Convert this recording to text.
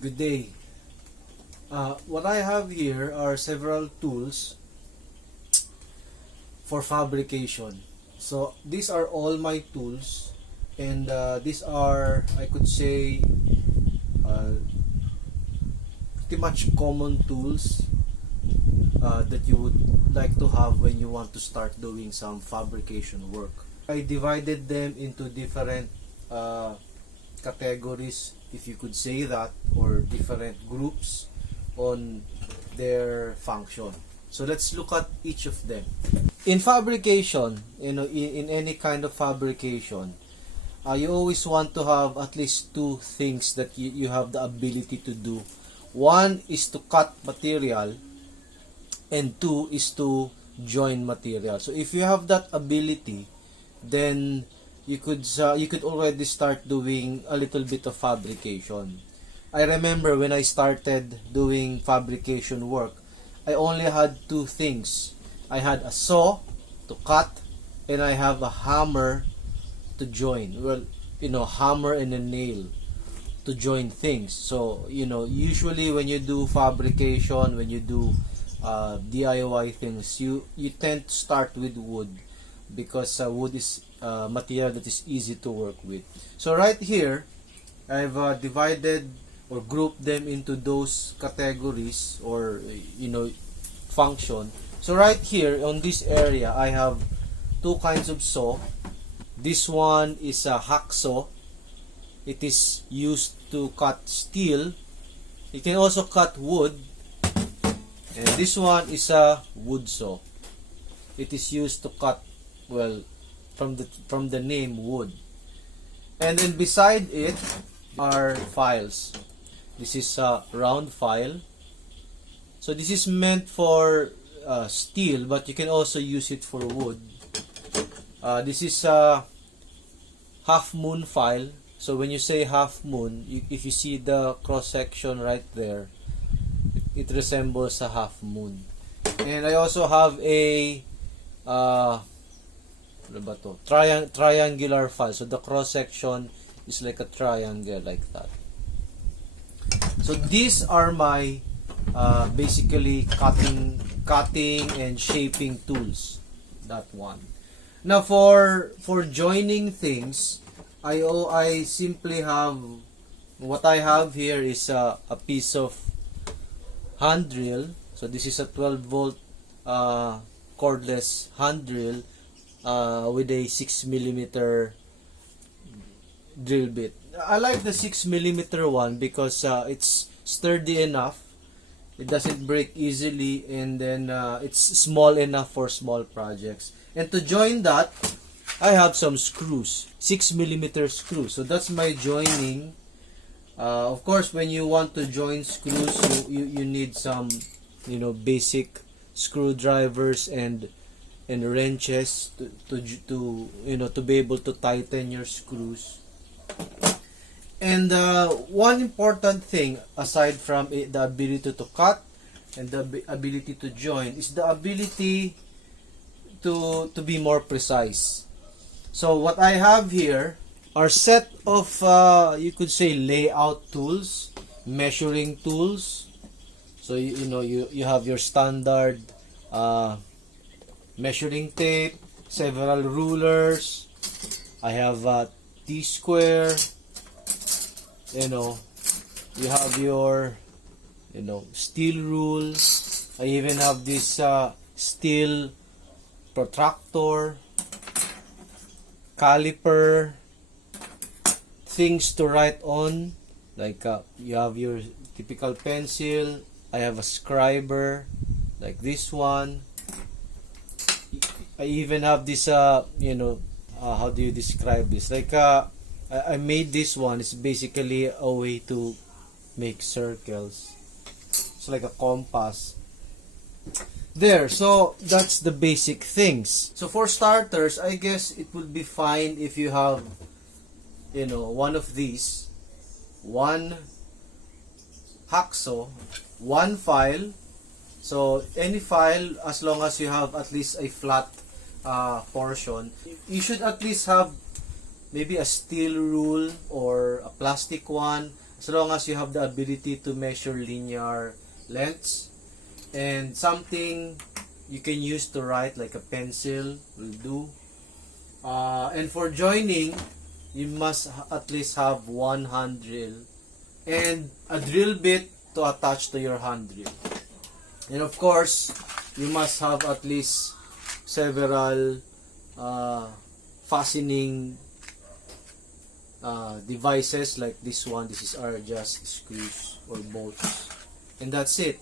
Good day. What I have here are several tools for fabrication. So these are all my tools, and these are, I could say, pretty much common tools that you would like to have when you want to start doing some fabrication work. I divided them into different categories, if you could say that, or different groups on their function. So let's look at each of them. In fabrication, in any kind of fabrication, you always want to have at least two things that you have the ability to do. One is to cut material, and two is to join material. So if you have that ability, then you could already start doing a little bit of fabrication. I remember when I started doing fabrication work, I only had two things. I had a saw to cut, and I have a hammer to join. Well, hammer and a nail to join things. So, usually when you do fabrication, when you do DIY things, you tend to start with wood, because wood is material that is easy to work with. So right here, I've divided or grouped them into those categories, or function. So right here on this area, I have two kinds of saw. This one is a hacksaw. It is used to cut steel. You can also cut wood. And this one is a wood saw. It is used to cut, well, from the name, wood. And then beside it are files. This is a round file. So this is meant for steel, but you can also use it for wood. This is a half moon file. So when you say half moon, if you see the cross section right there, it resembles a half moon. And I also have a triangular file. So the cross section is like a triangle, like that. So these are my basically cutting and shaping tools. That one. Now for joining things, I simply have, what I have here is a piece of hand drill. So this is a 12-volt cordless hand drill with a 6mm drill bit. I like the 6mm one because it's sturdy enough, it doesn't break easily, and then it's small enough for small projects. And to join that, I have some screws, 6mm screws. So that's my joining. Of course, when you want to join screws, you need some basic screwdrivers and wrenches to be able to tighten your screws. And one important thing, aside from the ability to cut and the ability to join, is the ability to be more precise. So what I have here are set of you could say layout tools, measuring tools. So you have your standard measuring tape, several rulers. I have a T-square. You have your steel rule. I even have this steel protractor, caliper, things to write on, like you have your typical pencil. I have a scriber like this one. I even have this how do you describe this, like I made this one. It's basically a way to make circles. It's like a compass. There, so that's the basic things. So for starters, I guess it would be fine if you have, one of these, one hacksaw, one file. So any file, as long as you have at least a flat portion, you should at least have maybe a steel rule or a plastic one as long as you have the ability to measure linear lengths, and something you can use to write, like a pencil will do. And for joining, you must at least have one hand drill and a drill bit to attach to your hand drill. And of course, you must have at least several fastening devices like this one. This are just screws or bolts, and that's it.